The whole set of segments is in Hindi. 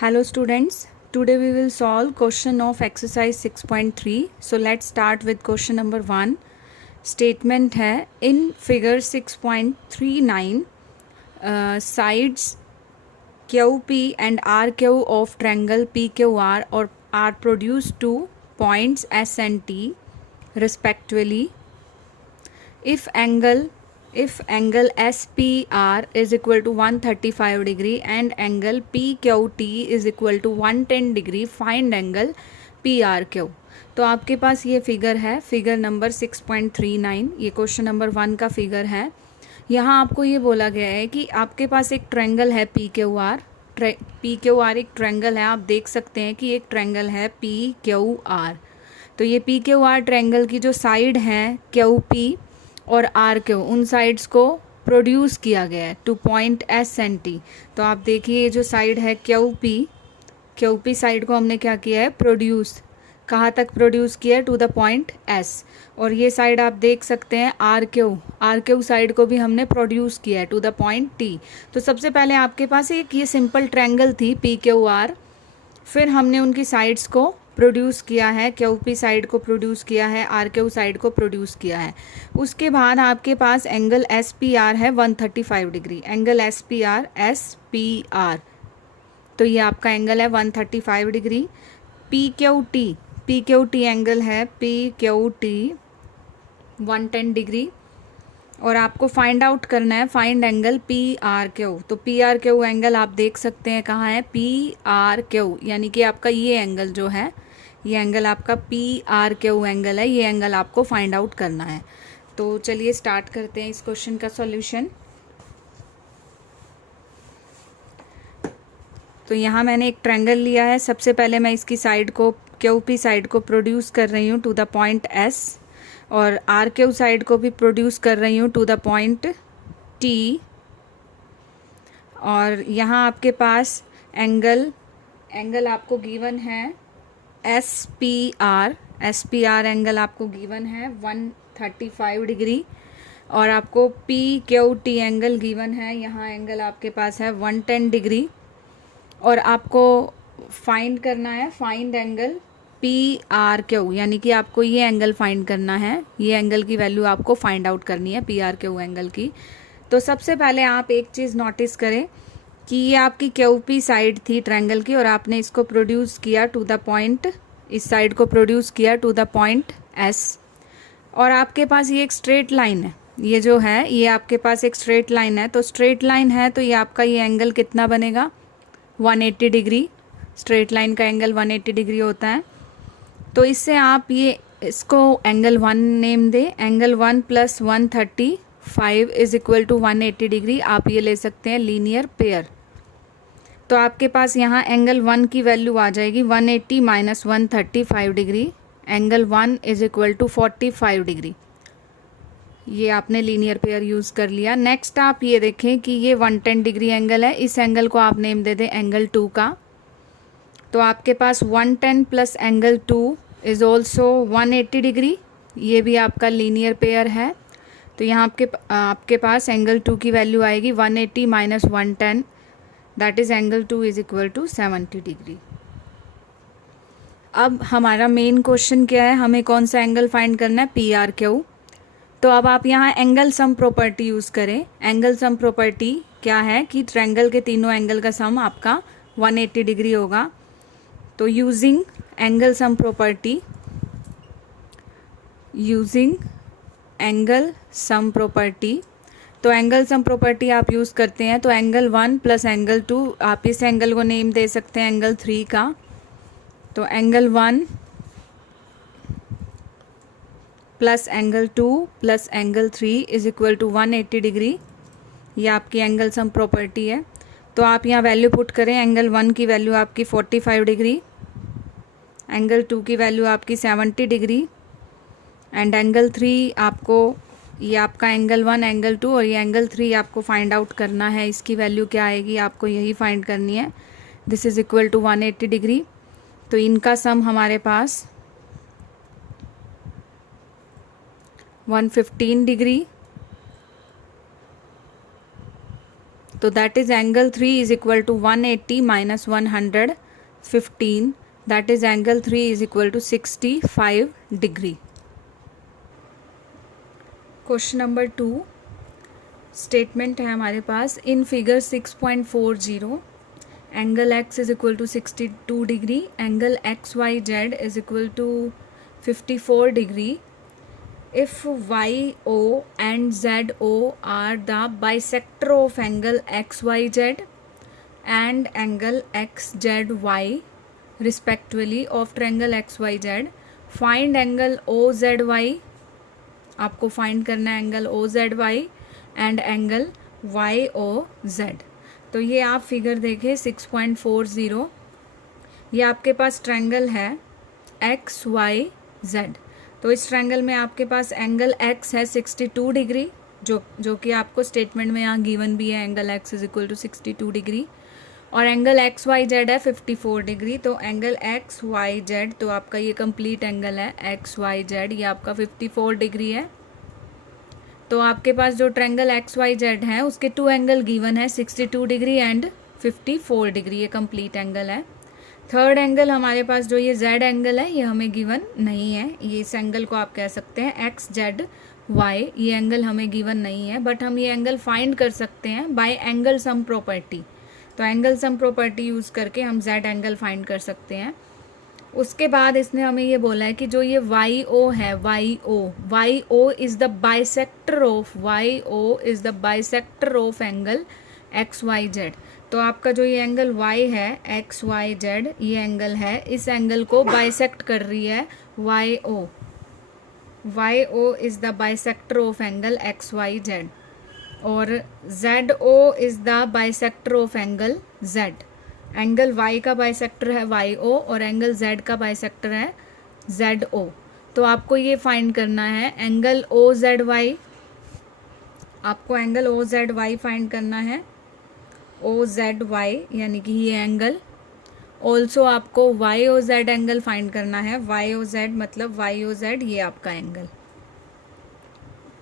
Hello students, today we will solve question of exercise 6.3. So let's start with question number 1. Statement है in figure 6.39 sides QP and RQ of triangle PQR or are produced to points S and T respectively. If angle SPR is equal to 135 degree and angle PQT is equal to 110 degree, find angle PRQ. तो आपके पास ये फिगर है, फिगर नंबर 6.39. ये क्वेश्चन नंबर 1 का फिगर है. यहाँ आपको ये बोला गया है कि आपके पास एक ट्रायंगल है PQR. PQR एक ट्रायंगल है, आप देख सकते हैं कि एक ट्रायंगल है PQR. तो ये PQR ट्रायंगल की जो साइड है QP और RQ, उन साइड्स को प्रोड्यूस किया गया है two point S and T. तो आप देखिए ये जो साइड है QP साइड को हमने क्या किया है, प्रोड्यूस. कहाँ तक प्रोड्यूस किया है, टू द पॉइंट S. और ये साइड आप देख सकते हैं RQ साइड को भी हमने प्रोड्यूस किया है टू द पॉइंट T. तो सबसे पहले आपके पास एक ये सिंपल ट्रायंगल थी PQR, फिर हमने उनकी साइड्स को प्रोड्यूस किया है, QP साइड को प्रोड्यूस किया है, RQ साइड को प्रोड्यूस किया है. उसके बाद आपके पास एंगल SPR है 135 डिग्री. एंगल SPR, तो ये आपका एंगल है 135 डिग्री. PQT एंगल है PQT 110 डिग्री. और आपको फाइंड आउट करना है, फाइंड एंगल PRQ. तो PRQ एंगल आप देख सकते हैं कहाँ है, PRQ, यानी कि आपका ये एंगल जो है, ये एंगल आपका PRQ एंगल है. ये एंगल आपको फाइंड आउट करना है. तो चलिए स्टार्ट करते हैं इस क्वेश्चन का सॉल्यूशन. तो यहाँ मैंने एक ट्रायंगल लिया है. सबसे पहले मैं इसकी साइड को, QP साइड को प्रोड्यूस कर रही हूँ टू द पॉइंट S, और RQ साइड को भी प्रोड्यूस कर रही हूँ टू द पॉइंट T. और यहाँ आपके पास एंगल आपको गिवन है SPR एंगल आपको गिवन है 135 डिग्री. और आपको PQT एंगल गिवन है, यहाँ एंगल आपके पास है 110 डिग्री. और आपको फाइंड करना है, फाइंड एंगल PRQ, यानी कि आपको ये एंगल फाइंड करना है. ये एंगल की वैल्यू आपको फाइंड आउट करनी है PRQ एंगल की. तो सबसे पहले आप एक चीज़ नोटिस करें कि ये आपकी QP साइड थी ट्रायंगल की, और आपने इसको प्रोड्यूस किया टू द पॉइंट, इस साइड को प्रोड्यूस किया टू द पॉइंट S. और आपके पास ये एक स्ट्रेट लाइन है, ये जो है ये आपके पास एक स्ट्रेट लाइन है. तो स्ट्रेट लाइन है तो ये आपका ये एंगल कितना बनेगा, 180 डिग्री. स्ट्रेट लाइन का एंगल 180 डिग्री होता है. तो इससे आप ये इसको एंगल 1 नेम दे. Angle 1 plus 135 is equal to 180 degree. आप ये ले सकते हैं लीनियर पेयर. तो आपके पास यहाँ एंगल 1 की वैल्यू आ जाएगी 180 minus 135 degree. Angle 1 is equal to 45 degree. ये आपने लीनियर पेयर यूज़ कर लिया. नेक्स्ट आप ये देखें कि ये 110 डिग्री एंगल है, इस एंगल को आप नेम दे दें एंगल 2 का. तो आपके पास 110 plus angle 2 is also 180 degree. ये भी आपका लीनियर पेयर है. तो यहाँ आपके पास एंगल 2 की वैल्यू आएगी 180 minus 110, that is angle 2 is equal to 70 degree. अब हमारा मेन क्वेश्चन क्या है, हमें कौन सा एंगल फाइंड करना है, PRQ. तो अब आप यहाँ एंगल सम प्रॉपर्टी यूज़ करें. एंगल सम प्रॉपर्टी क्या है कि ट्रायंगल के तीनों एंगल का सम आपका 180 डिग्री होगा. तो यूजिंग एंगल सम प्रॉपर्टी, तो एंगल सम प्रॉपर्टी आप यूज़ करते हैं. तो एंगल 1 प्लस एंगल 2, आप इस एंगल को नेम दे सकते हैं एंगल 3 का. तो angle 1 plus angle 2 plus angle 3 is equal to 180 degree. ये आपकी एंगल सम प्रॉपर्टी है. तो आप यहाँ वैल्यू पुट करें. एंगल 1 की वैल्यू आपकी 45 डिग्री, एंगल 2 की वैल्यू आपकी 70 डिग्री, एंड एंगल 3 आपको, ये आपका एंगल 1, एंगल 2 और ये एंगल 3 आपको फाइंड आउट करना है. इसकी वैल्यू क्या आएगी, आपको यही फाइंड करनी है. This is equal to 180 degree. तो इनका सम हमारे पास 115 डिग्री तो that is angle 3 is equal to 180 minus 115, that is angle 3 is equal to 65 degree. Question number 2 statement है हमारे पास, in figure 6.40 angle x is equal to 62 degree, angle XYZ is equal to 54 degree. If YO and ZO are the bisector of angle XYZ and angle XZY respectively of triangle XYZ, find angle OZY, आपको फाइंड करना है angle OZY and angle YOZ। तो ये आप फिगर देखें 6.40, ये आपके पास ट्रायंगल है XYZ। तो इस ट्रायंगल में आपके पास एंगल X है 62 डिग्री, जो कि आपको स्टेटमेंट में यहाँ गिवन भी है, angle X is equal to 62 degree, और एंगल XYZ है 54 डिग्री। तो एंगल XYZ, तो आपका ये कंप्लीट एंगल है XYZ, ये आपका 54 डिग्री है। तो आपके पास जो ट्रायंगल XYZ है उसके 2 एंगल गिवन है 62 डिग्री एंड 54 डिग्री, ये कंप्लीट एंगल है। थर्ड एंगल हमारे पास जो ये Z एंगल है ये हमें गिवन नहीं है, ये इस एंगल को आप कह सकते हैं XZY, ये एंगल हमें गिवन नहीं है, बट हम ये एंगल फाइंड कर सकते हैं बाय एंगल सम प्रॉपर्टी। तो एंगल सम प्रॉपर्टी यूज़ करके हम Z एंगल फाइंड कर सकते हैं। उसके बाद इसने हमें ये बोला है कि जो ये YO है, YO is the bisector of angle XYZ। तो आपका जो ये एंगल Y है XYZ, ये एंगल है, इस एंगल को बाइसेक्ट कर रही है YO is the bisector of angle XYZ, और ZO is the bisector of angle Z। Angle Y का बाइसेक्टर है YO और एंगल Z का बाइसेक्टर है ZO। तो आपको ये फाइंड करना है एंगल OZY, आपको एंगल OZY फाइंड करना है, OZY यानी कि ये एंगल। ऑल्सो आपको YOZ एंगल फाइंड करना है, YOZ मतलब YOZ, ये आपका एंगल।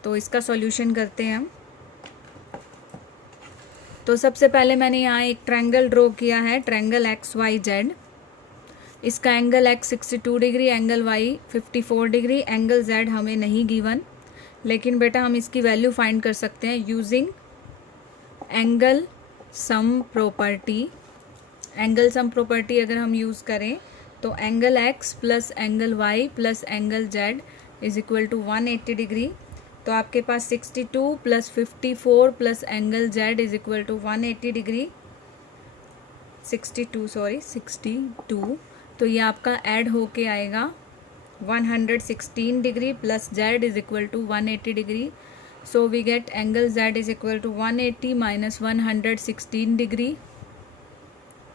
तो इसका सॉल्यूशन करते हैं हम। तो सबसे पहले मैंने यहाँ एक ट्रायंगल ड्रॉ किया है, ट्रायंगल XYZ। इसका angle X 62 degree, angle Y 54 degree, angle Z हमें नहीं गिवन, लेकिन बेटा हम इसकी वैल्यू फाइंड कर सकते हैं using angle sum property. Angle sum property अगर हम यूज़ करें तो angle X plus angle Y plus angle Z is equal to 180 degree. तो आपके पास 62 plus 54 plus angle Z is equal to 180 degree, 62। तो ये आपका ऐड होके आएगा 116 degree plus Z is equal to 180 degree. So we get angle Z is equal to 180 minus 116 degree.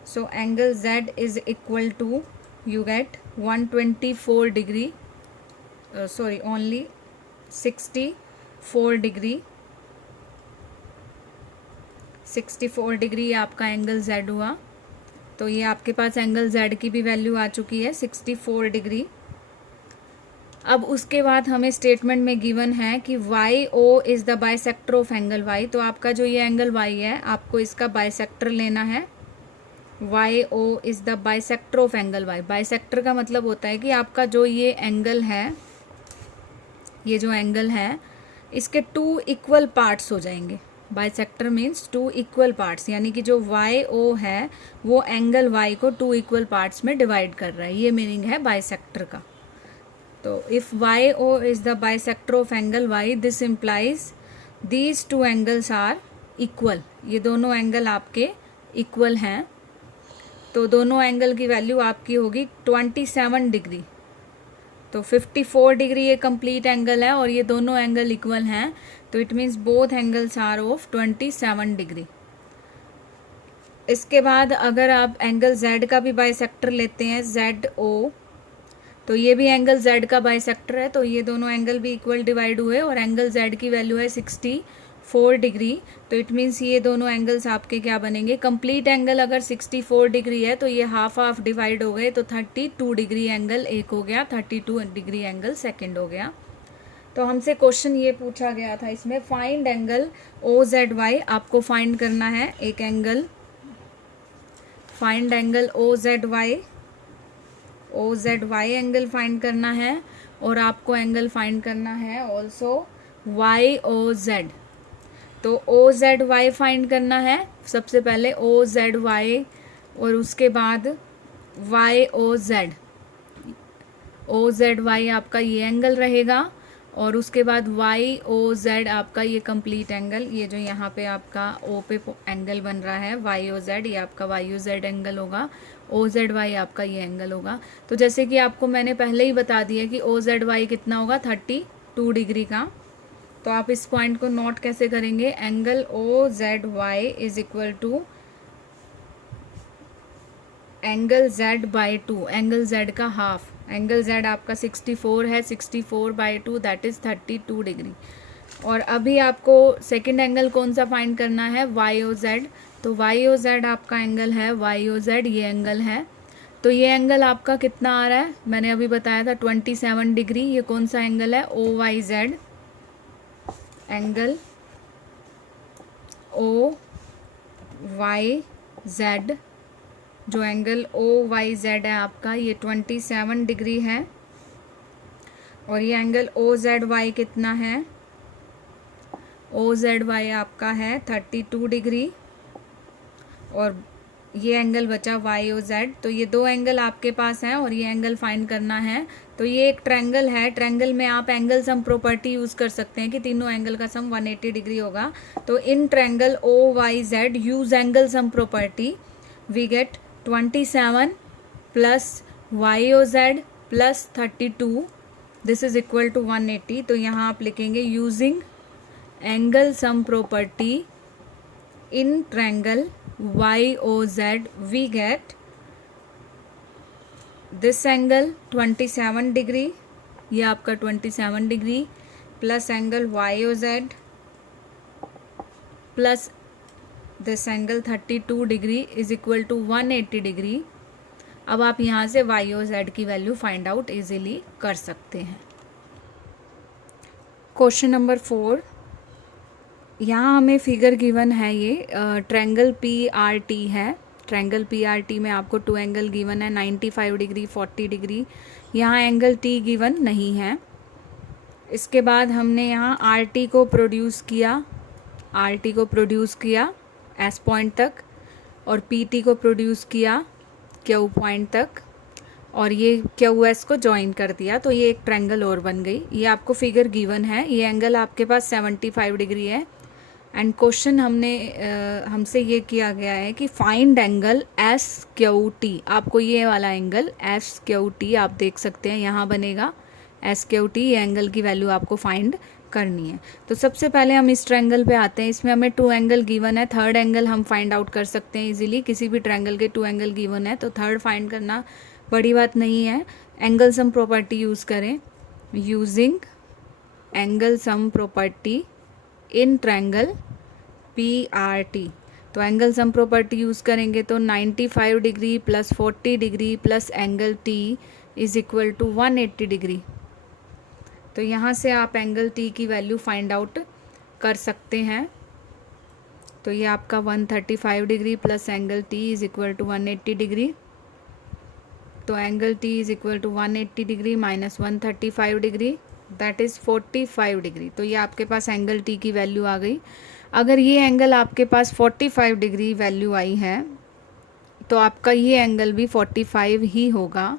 So angle Z is equal to you get 124 degree, sorry only 64 degree. 64 degree आपका एंगल Z हुआ। तो ये आपके पास एंगल Z की भी वैल्यू आ चुकी है 64 डिग्री। अब उसके बाद हमें स्टेटमेंट में गिवन है कि YO is the bisector of angle Y। तो आपका जो ये एंगल Y है आपको इसका बाइसेक्टर लेना है, YO is the bisector of angle Y। Bisector का मतलब होता है कि आपका जो ये एंगल है, ये जो एंगल है इसके 2 इक्वल पार्ट्स हो जाएंगे। बाइसेक्टर मीन्स 2 इक्वल पार्ट्स, यानी कि जो YO है वो एंगल Y को 2 इक्वल पार्ट्स में डिवाइड कर रहा है, ये मीनिंग है बाइसेक्टर का। तो if YO is the bisector of angle Y, this implies these 2 angles are equal. ये दोनों एंगल आपके इक्वल हैं। तो दोनों एंगल की वैल्यू आपकी होगी 27 डिग्री। तो 54 डिग्री ये कंप्लीट एंगल है और ये दोनों एंगल इक्वल हैं, तो it means both angles are of 27 degree. इसके बाद अगर आप एंगल Z का भी बाइसेक्टर लेते हैं ZO, तो ये भी एंगल Z का बाइसेक्टर है, तो ये दोनों एंगल भी इक्वल डिवाइड हुए और एंगल Z की वैल्यू है 64 डिग्री। तो इट मीन्स ये दोनों एंगल्स आपके क्या बनेंगे, कंप्लीट एंगल अगर 64 डिग्री है तो ये हाफ हाफ डिवाइड हो गए, तो 32 डिग्री एंगल एक हो गया, 32 डिग्री एंगल सेकंड हो गया। तो हमसे क्वेश्चन ये पूछा गया था इसमें, find angle O Z Y. आपको फाइंड करना है एक angle, find angle O Z Y, O Z Y angle find करना है, और आपको एंगल फाइंड करना है ऑल्सो वाई ओ जेड। तो ओ जेड वाई फाइंड करना है सबसे पहले, ओ जेड वाई, और उसके बाद Y O Z. O Z Y आपका ये एंगल रहेगा, और उसके बाद वाई ओ जेड आपका ये कंप्लीट एंगल, ये जो यहाँ पे आपका ओ पे एंगल बन रहा है वाई ओ जेड, ये आपका वाई ओ जेड एंगल होगा। ओ जेड वाई आपका ये एंगल होगा। तो जैसे कि आपको मैंने पहले ही बता दिया कि ओ जेड वाई कितना होगा, 32 डिग्री का। तो आप इस पॉइंट को नोट कैसे करेंगे, angle O Z Y is equal to angle Z by two, angle Z का हाफ। एंगल जेड आपका 64 है, 64/2 दैट इज 32 डिग्री। और अभी आपको सेकंड एंगल कौन सा फाइंड करना है, वाई ओ जेड। तो वाई ओ जेड आपका एंगल है, वाई ओ जेड ये एंगल है। तो ये एंगल आपका कितना आ रहा है, मैंने अभी बताया था 27 डिग्री। ये कौन सा एंगल है, O Y Z angle, O Y Z. जो एंगल ओ वाई जेड है आपका ये 27 डिग्री है, और ये एंगल ओ जेड वाई कितना है, ओ जेड वाई आपका है 32 डिग्री, और ये एंगल बचा वाई ओ जेड। तो ये दो एंगल आपके पास हैं और ये एंगल फाइंड करना है। तो ये एक ट्रायंगल है, ट्रायंगल में आप एंगल सम प्रॉपर्टी यूज कर सकते हैं कि तीनों एंगल का सम 180 डिग्री होगा। तो in triangle O Y Z use angle sum property, we get 27 plus Y O Z plus 32, this is equal to 180। तो यहाँ आप लिखेंगे using angle sum property in triangle Y O Z we get this angle 27 degree, ये आपका 27 degree plus angle Y O Z plus this angle 32 degree is equal to 180 degree. अब आप यहाँ से वाई ओ जेड की वैल्यू फाइंड आउट इजीली कर सकते हैं। क्वेश्चन नंबर 4, यहाँ हमें फिगर गिवन है, ये ट्रायंगल पी आर टी है। ट्रायंगल पी आर टी में आपको टू एंगल गिवन है, 95 डिग्री 40 डिग्री। यहाँ एंगल टी गिवन नहीं है। इसके बाद हमने यहाँ आर टी को प्रोड्यूस किया, आर टी को प्रोड्यूस किया एस पॉइंट तक, और पी टी को प्रोड्यूस किया क्यू पॉइंट तक, और ये क्यू एस को ज्वाइन कर दिया। तो ये एक ट्रायंगल और बन गई। ये आपको फिगर गिवन है, ये एंगल आपके पास 75 डिग्री है। एंड क्वेश्चन हमसे ये किया गया है कि find angle S Q T. आपको ये वाला एंगल एस क्यू टी आप देख सकते हैं यहाँ बनेगा एस क्यू टी, ये एंगल की वैल्यू आपको फाइंड करनी है। तो सबसे पहले हम इस ट्रायंगल पे आते हैं। इसमें हमें टू एंगल गिवन है, थर्ड एंगल हम फाइंड आउट कर सकते हैं इजीली। किसी भी ट्रायंगल के टू एंगल गिवन है तो थर्ड फाइंड करना बड़ी बात नहीं है। एंगल सम प्रॉपर्टी यूज़ करें, using angle sum property in triangle P R T. तो एंगल सम प्रॉपर्टी यूज़ करेंगे तो 95 degree plus 40 degree plus angle T is equal to 180 degree. तो यहाँ से आप एंगल टी की वैल्यू फाइंड आउट कर सकते हैं। तो ये आपका 135 degree plus angle T is equal to 180 degree. तो angle T is equal to 180 degree minus 135 degree that is 45 degree. तो ये आपके पास एंगल टी की वैल्यू आ गई। अगर ये एंगल आपके पास 45 डिग्री वैल्यू आई है तो आपका ये एंगल भी 45 ही होगा,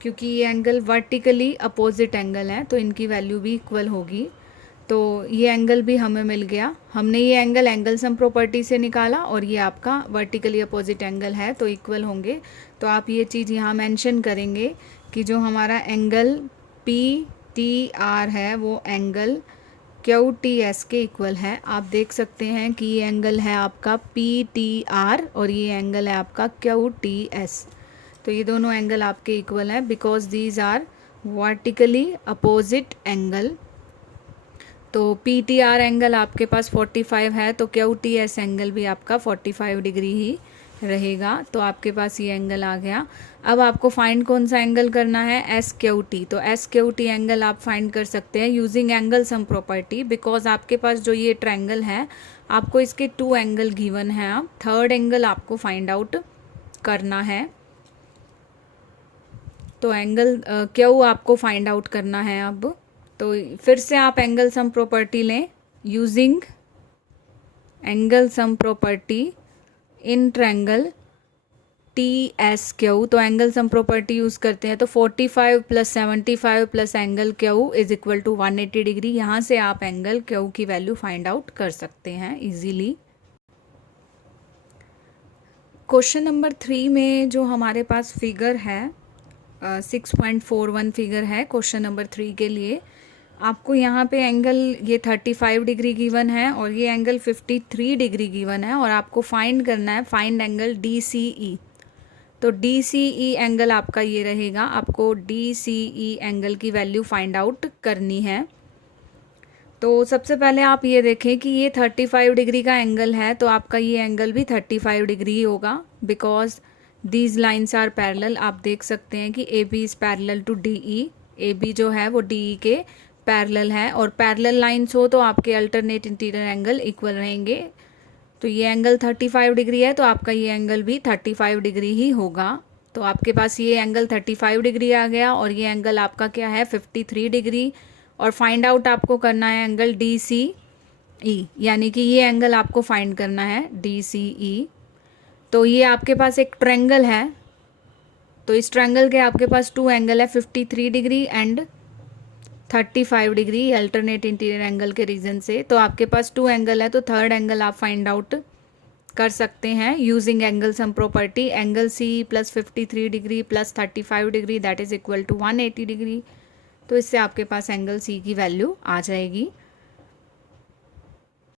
क्योंकि ये एंगल वर्टिकली अपोजिट एंगल है तो इनकी वैल्यू भी इक्वल होगी। तो ये एंगल भी हमें मिल गया। हमने ये एंगल सम प्रॉपर्टी से निकाला और ये आपका वर्टिकली अपोजिट एंगल है तो इक्वल होंगे। तो आप ये चीज़ यहाँ मेंशन करेंगे कि जो हमारा एंगल पी टी आर है वो एंगल क्यू टी एस के इक्वल है। आप देख सकते हैं कि ये एंगल है आपका पी टी आर और ये एंगल है आपका क्यू टी एस। तो ये दोनों एंगल आपके इक्वल है because these are vertically opposite angle. तो पी टी आर एंगल आपके पास 45 है तो क्यू टी एस एंगल भी आपका 45 डिग्री ही रहेगा। तो आपके पास ये एंगल आ गया। अब आपको फाइंड कौन सा एंगल करना है, एस क्यू टी। तो एस क्यू टी एंगल आप फाइंड कर सकते हैं using angle sum property, because आपके पास जो ये ट्रायंगल है आपको इसके 2 एंगल गिवन है। अब थर्ड एंगल आपको फाइंड आउट करना है। तो एंगल क्यू आपको फाइंड आउट करना है। अब तो फिर से आप एंगल सम प्रॉपर्टी लें using angle sum property in triangle T S Q. तो एंगल सम प्रॉपर्टी यूज़ करते हैं तो 45 + 75 + angle Q is equal to 180 degree. यहाँ से आप एंगल क्यू की वैल्यू फाइंड आउट कर सकते हैं इजीली। क्वेश्चन नंबर 3 में जो हमारे पास फिगर है 6.41 फिगर है क्वेश्चन नंबर 3 के लिए। आपको यहाँ पे एंगल ये 35 डिग्री गिवन है और ये एंगल 53 डिग्री गिवन है और आपको फाइंड करना है फाइंड एंगल डी सी ई। तो डी सी ई एंगल आपका ये रहेगा, आपको डी सी ई एंगल की वैल्यू फाइंड आउट करनी है। तो सबसे पहले आप ये देखें कि ये 35 डिग्री का एंगल है तो आपका ये एंगल भी 35 डिग्री ही होगा, because these lines are parallel. आप देख सकते हैं कि A B is parallel to D E. A B जो है वो डी ई के पैरेलल है और पैरेलल लाइन्स हो तो आपके अल्टरनेट इंटीरियर एंगल इक्वल रहेंगे। तो ये एंगल 35 डिग्री है तो आपका ये एंगल भी 35 डिग्री ही होगा। तो आपके पास ये एंगल 35 डिग्री आ गया और ये एंगल आपका क्या है 53 डिग्री। और फाइंड आउट आपको करना है एंगल डी सी ई, यानी कि ये एंगल आपको फाइंड करना है डी सी ई। तो ये आपके पास एक ट्रायंगल है तो इस ट्रायंगल के आपके पास 2 एंगल है 53 degree and 35 degree alternate interior angle के रीजन से। तो आपके पास 2 एंगल है तो थर्ड एंगल आप फाइंड आउट कर सकते हैं using angle sum property. Angle C + 53 degree + 35 degree that is equal to 180 degree. तो इससे आपके पास एंगल सी की वैल्यू आ जाएगी।